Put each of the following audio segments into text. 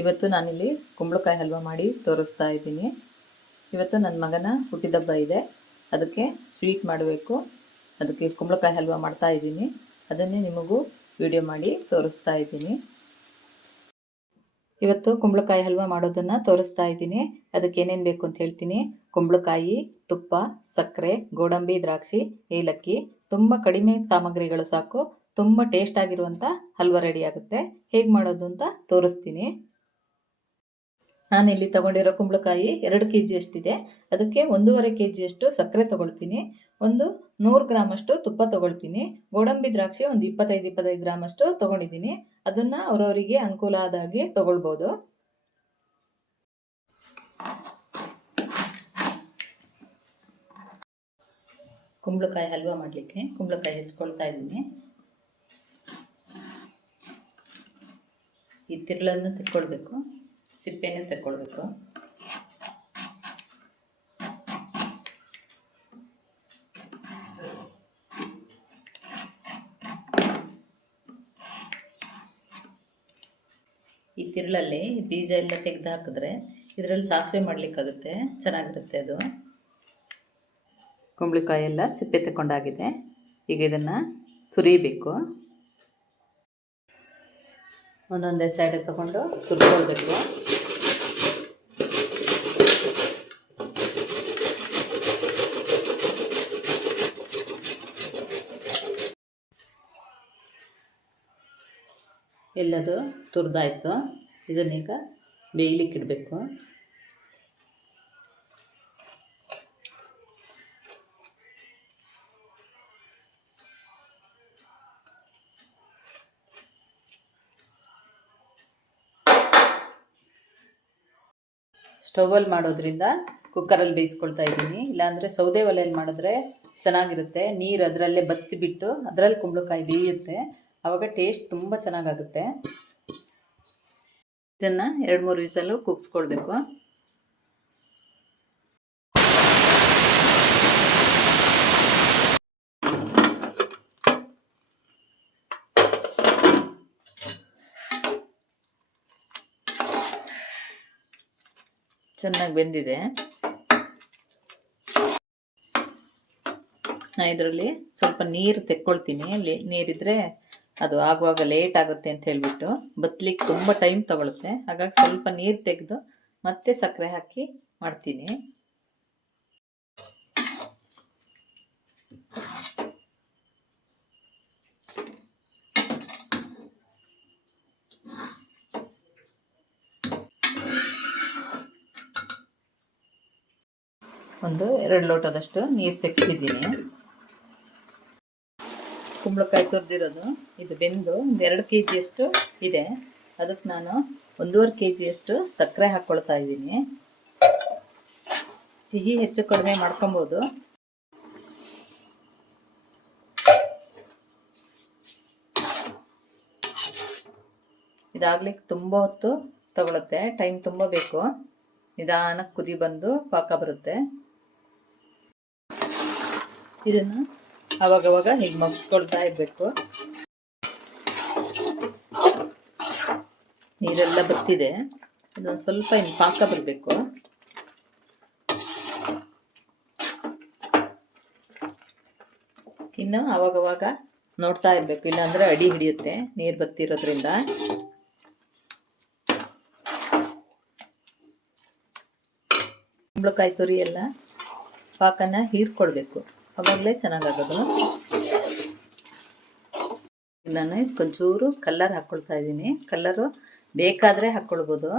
ಇವತ್ತು ನಾನಿಲ್ಲಿ ಕುಂಬಳಕಾಯಿ ಹಲ್ವ ಮಾಡಿ ತೋರಿಸ್ತಾ ಇದ್ದೀನಿ. ಇವತ್ತು ನನ್ನ ಮಗನ ಹುಟ್ಟಿದಬ್ಬ ಇದೆ, ಅದಕ್ಕೆ ಸ್ವೀಟ್ ಮಾಡಬೇಕು. ಅದಕ್ಕೆ ಕುಂಬಳಕಾಯಿ ಹಲ್ವ ಮಾಡ್ತಾ ಇದ್ದೀನಿ. ಅದನ್ನೇ ನಿಮಗೂ ವಿಡಿಯೋ ಮಾಡಿ ತೋರಿಸ್ತಾ ಇದ್ದೀನಿ. ಇವತ್ತು ಕುಂಬಳಕಾಯಿ ಹಲ್ವ ಮಾಡೋದನ್ನು ತೋರಿಸ್ತಾ ಇದ್ದೀನಿ. ಅದಕ್ಕೆ ಏನೇನು ಬೇಕು ಅಂತ ಹೇಳ್ತೀನಿ. ಕುಂಬಳಕಾಯಿ, ತುಪ್ಪ, ಸಕ್ಕರೆ, ಗೋಡಂಬಿ, ದ್ರಾಕ್ಷಿ, ಏಲಕ್ಕಿ. ತುಂಬ ಕಡಿಮೆ ಸಾಮಗ್ರಿಗಳು ಸಾಕು, ತುಂಬ ಟೇಸ್ಟ್ ಆಗಿರುವಂಥ ಹಲ್ವ ರೆಡಿ ಆಗುತ್ತೆ. ಹೇಗೆ ಮಾಡೋದು ಅಂತ ತೋರಿಸ್ತೀನಿ. ನಾನಿಲ್ಲಿ ತಗೊಂಡಿರೋ ಕುಂಬಳಕಾಯಿ 2 kg ಅಷ್ಟಿದೆ. ಅದಕ್ಕೆ 1.5 kg ಅಷ್ಟು ಸಕ್ಕರೆ ತಗೊಳ್ತೀನಿ. ಒಂದು 100 ಗ್ರಾಮ್ ಅಷ್ಟು ತುಪ್ಪ ತಗೊಳ್ತೀನಿ. ಗೋಡಂಬಿ ದ್ರಾಕ್ಷಿ ಒಂದು 25 ಗ್ರಾಮ್ ಅಷ್ಟು ತಗೊಂಡಿದ್ದೀನಿ. ಅದನ್ನು ಅವರವರಿಗೆ ಅನುಕೂಲ ಆದ ಹಾಗೆ ತಗೊಳ್ಬೋದು. ಕುಂಬಳಕಾಯಿ ಹಲ್ವ ಮಾಡಲಿಕ್ಕೆ ಕುಂಬಳಕಾಯಿ ಹೆಚ್ಕೊಳ್ತಾ ಇದ್ದೀನಿ. ಈ ತಿರುಳನ್ನು ತೆಕ್ಕೊಳ್ಬೇಕು, ಸಿಪ್ಪೆನೂ ತೆಕ್ಕೊಳ್ಬೇಕು. ಈ ತಿರುಳಲ್ಲಿ ಬೀಜ ಎಲ್ಲ ತೆಗೆದು ಹಾಕಿದ್ರೆ ಇದರಲ್ಲಿ ಸಾಸಿವೆ ಮಾಡಲಿಕ್ಕಾಗುತ್ತೆ, ಚೆನ್ನಾಗಿರುತ್ತೆ ಅದು. ಕುಂಬಳಕಾಯಿ ಎಲ್ಲ ಸಿಪ್ಪೆ ತಗೊಂಡಾಗಿದೆ. ಈಗ ಇದನ್ನು ತುರಿಬೇಕು. ಒಂದೊಂದೇ ಸೈಡ್ ತಗೊಂಡು ತುರ್ಕೊಳ್ಬೇಕು. ಎಲ್ಲದು ತುರಿದಾಯ್ತು. ಇದನ್ನೀಗ ಬೇಯಲಿಕ್ಕೆ ಇಡಬೇಕು. ಸ್ಟೌವಲ್ಲಿ ಮಾಡೋದ್ರಿಂದ ಕುಕ್ಕರಲ್ಲಿ ಬೇಯಿಸ್ಕೊಳ್ತಾ ಇದ್ದೀನಿ. ಇಲ್ಲಾಂದರೆ ಸೌದೆ ಒಲೆಯಲ್ಲಿ ಮಾಡಿದ್ರೆ ಚೆನ್ನಾಗಿರುತ್ತೆ. ನೀರು ಅದರಲ್ಲೇ ಬತ್ತಿ ಬಿಟ್ಟು ಅದರಲ್ಲಿ ಕುಂಬಳಕಾಯಿ ಬೇಯುತ್ತೆ. ಆವಾಗ ಟೇಸ್ಟ್ ತುಂಬ ಚೆನ್ನಾಗಾಗುತ್ತೆ. ಇದನ್ನು 2-3 ವಿಸಲು ಕೂಗಿಸ್ಕೊಳ್ಬೇಕು. ಚೆನ್ನಾಗಿ ಬೆಂದಿದೆ. ನಾನು ಇದರಲ್ಲಿ ಸ್ವಲ್ಪ ನೀರು ತೆಕ್ಕೊಳ್ತೀನಿ. ನೀರಿದ್ರೆ ಅದು ಆಗುವಾಗ ಲೇಟ್ ಆಗುತ್ತೆ ಅಂತ ಹೇಳಿಬಿಟ್ಟು, ಬತ್ತಲಿಕ್ಕೆ ತುಂಬ ಟೈಮ್ ತಗೊಳುತ್ತೆ. ಹಾಗಾಗಿ ಸ್ವಲ್ಪ ನೀರು ತೆಗೆದು ಮತ್ತೆ ಸಕ್ಕರೆ ಹಾಕಿ ಮಾಡ್ತೀನಿ. ಒಂದು 2 ಲೋಟದಷ್ಟು ನೀರು ತೆಗೆದಿದ್ದೀನಿ. ಕುಂಬಳಕಾಯಿ ತುರಿದಿರೋದು ಇದು ಬೆಂದು ಒಂದು 2 kg ಅಷ್ಟು ಇದೆ. ಅದಕ್ಕೆ ನಾನು 1.5 kg ಅಷ್ಟು ಸಕ್ಕರೆ ಹಾಕ್ಕೊಳ್ತಾ ಇದ್ದೀನಿ. ಸಿಹಿ ಹೆಚ್ಚು ಕಡಿಮೆ ಮಾಡ್ಕೊಬೋದು. ಇದಾಗ್ಲಿಕ್ಕೆ ತುಂಬ ಹೊತ್ತು ತಗೊಳುತ್ತೆ, ಟೈಮ್ ತುಂಬ ಬೇಕು. ನಿಧಾನಕ್ಕೆ ಕುದಿ ಬಂದು ಪಾಕ ಬರುತ್ತೆ. ಇದನ್ನು ಅವಾಗವಾಗ ಹೀಗೆ ಮಗ್ಸ್ಕೊಳ್ತಾ ಇರಬೇಕು. ನೀರೆಲ್ಲ ಬತ್ತಿದೆ. ಇದೊಂದು ಸ್ವಲ್ಪ ಇನ್ನು ಪಾಕ ಬರಬೇಕು. ಇನ್ನು ಅವಾಗವಾಗ ನೋಡ್ತಾ ಇರಬೇಕು, ಇಲ್ಲಾಂದರೆ ಅಡಿ ಹಿಡಿಯುತ್ತೆ ನೀರು ಬತ್ತಿರೋದ್ರಿಂದ. ಕುಂಬಳಕಾಯಿ ತುರಿ ಎಲ್ಲ ಪಾಕನ ಹೀರ್ಕೊಳ್ಬೇಕು, ಅವಾಗಲೇ ಚೆನ್ನಾಗಾಗೋದು. ನಾನು ಒಂಚೂರು ಕಲ್ಲರ್ ಹಾಕ್ಕೊಳ್ತಾ ಇದ್ದೀನಿ. ಕಲ್ಲರು ಬೇಕಾದರೆ ಹಾಕ್ಕೊಳ್ಬೋದು,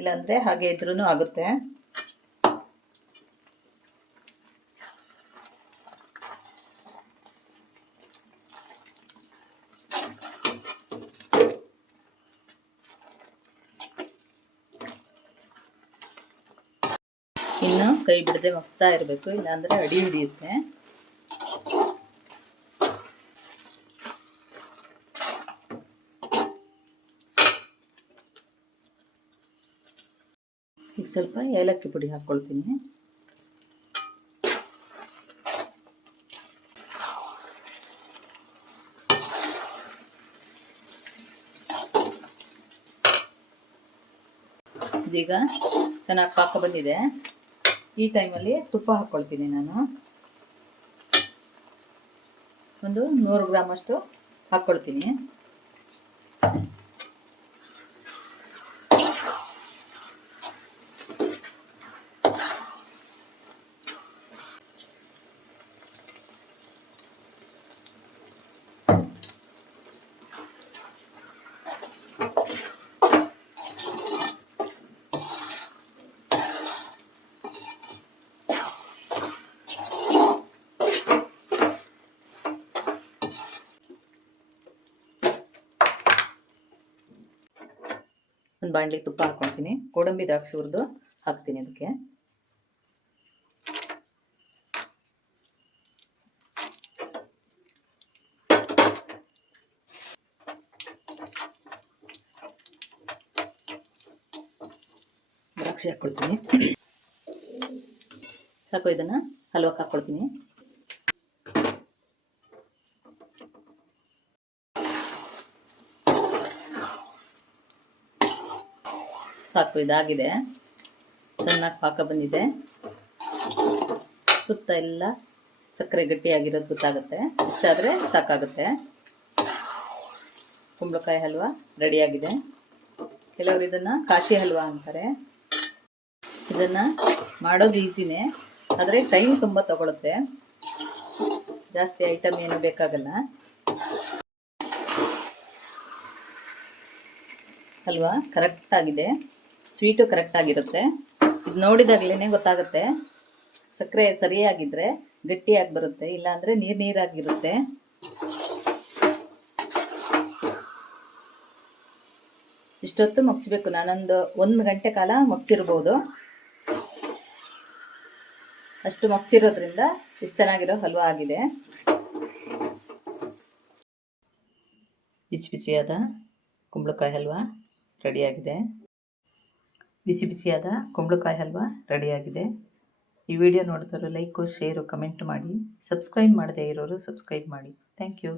ಇಲ್ಲಾಂದರೆ ಹಾಗೆ ಇದ್ರೂ ಆಗುತ್ತೆ. ಇನ್ನು ಕೈ ಬಿಡದೆ ಮಗ್ತಾ ಇರಬೇಕು, ಇಲ್ಲಾಂದರೆ ಅಡಿ ಹಿಡಿಯುತ್ತೆ. ಈಗ ಸ್ವಲ್ಪ ಏಲಕ್ಕಿ ಪುಡಿ ಹಾಕ್ಕೊಳ್ತೀನಿ. ಇದೀಗ ಚೆನ್ನಾಗಿ ಪಾಕ ಬಂದಿದೆ. ಈ ಟೈಮಲ್ಲಿ ತುಪ್ಪ ಹಾಕ್ಕೊಳ್ತೀನಿ. ನಾನು ಒಂದು 100 ಗ್ರಾಮ್ ಅಷ್ಟು ಹಾಕ್ಕೊಳ್ತೀನಿ. ಒಂದು ಬಾಣಲಿ ತುಪ್ಪ ಹಾಕ್ಕೊಳ್ತೀನಿ. ಗೋಡಂಬಿ ದ್ರಾಕ್ಷಿ ಹುರಿದು ಹಾಕ್ತೀನಿ ಅದಕ್ಕೆ. ದ್ರಾಕ್ಷಿ ಹಾಕ್ಕೊಳ್ತೀನಿ. ಸಾಕು, ಇದನ್ನು ಹಲ್ವಕ್ಕೆ ಹಾಕ್ಕೊಳ್ತೀನಿ. ಸಾಕು, ಇದಾಗಿದೆ. ಚೆನ್ನಾಗಿ ಪಾಕ ಬಂದಿದೆ. ಸುತ್ತ ಎಲ್ಲ ಸಕ್ಕರೆ ಗಟ್ಟಿಯಾಗಿರೋದು ಗೊತ್ತಾಗುತ್ತೆ. ಇಷ್ಟಾದರೆ ಸಾಕಾಗುತ್ತೆ. ಕುಂಬಳಕಾಯಿ ಹಲ್ವ ರೆಡಿಯಾಗಿದೆ. ಕೆಲವರು ಇದನ್ನು ಕಾಶಿ ಹಲ್ವ ಅಂತಾರೆ. ಇದನ್ನು ಮಾಡೋದು ಈಸಿನೇ, ಆದರೆ ಟೈಮ್ ತುಂಬ ತಗೊಳುತ್ತೆ. ಜಾಸ್ತಿ ಐಟಮ್ ಏನು ಬೇಕಾಗಲ್ಲ. ಹಲ್ವ ಕರೆಕ್ಟಾಗಿದೆ. ಸ್ವೀಟು ಕರೆಕ್ಟಾಗಿರುತ್ತೆ. ಇದು ನೋಡಿದಾಗಲೇ ಗೊತ್ತಾಗುತ್ತೆ. ಸಕ್ಕರೆ ಸರಿಯಾಗಿದ್ದರೆ ಗಟ್ಟಿಯಾಗಿ ಬರುತ್ತೆ, ಇಲ್ಲಾಂದರೆ ನೀರಾಗಿರುತ್ತೆ. ಇಷ್ಟೊತ್ತು ಮಗ್ಚಬೇಕು. ನಾನೊಂದು 1 ಗಂಟೆ ಕಾಲ ಮಗ್ಚಿರ್ಬೋದು. ಅಷ್ಟು ಮಗ್ಚಿರೋದ್ರಿಂದ ಇಷ್ಟು ಚೆನ್ನಾಗಿರೋ ಹಲ್ವ ಆಗಿದೆ. ಬಿಸಿ ಬಿಸಿಯಾದ ಕುಂಬಳಕಾಯಿ ಹಲ್ವ ರೆಡಿಯಾಗಿದೆ. ಬಿಸಿ ಬಿಸಿಯಾದ ಕುಂಬಳಕಾಯಿ ಹಲ್ವ ರೆಡಿಯಾಗಿದೆ. ಈ ವಿಡಿಯೋ ನೋಡಿದವರು ಲೈಕು, ಶೇರು, ಕಮೆಂಟ್ ಮಾಡಿ. ಸಬ್ಸ್ಕ್ರೈಬ್ ಮಾಡದೇ ಇರೋರು ಸಬ್ಸ್ಕ್ರೈಬ್ ಮಾಡಿ. Thank you.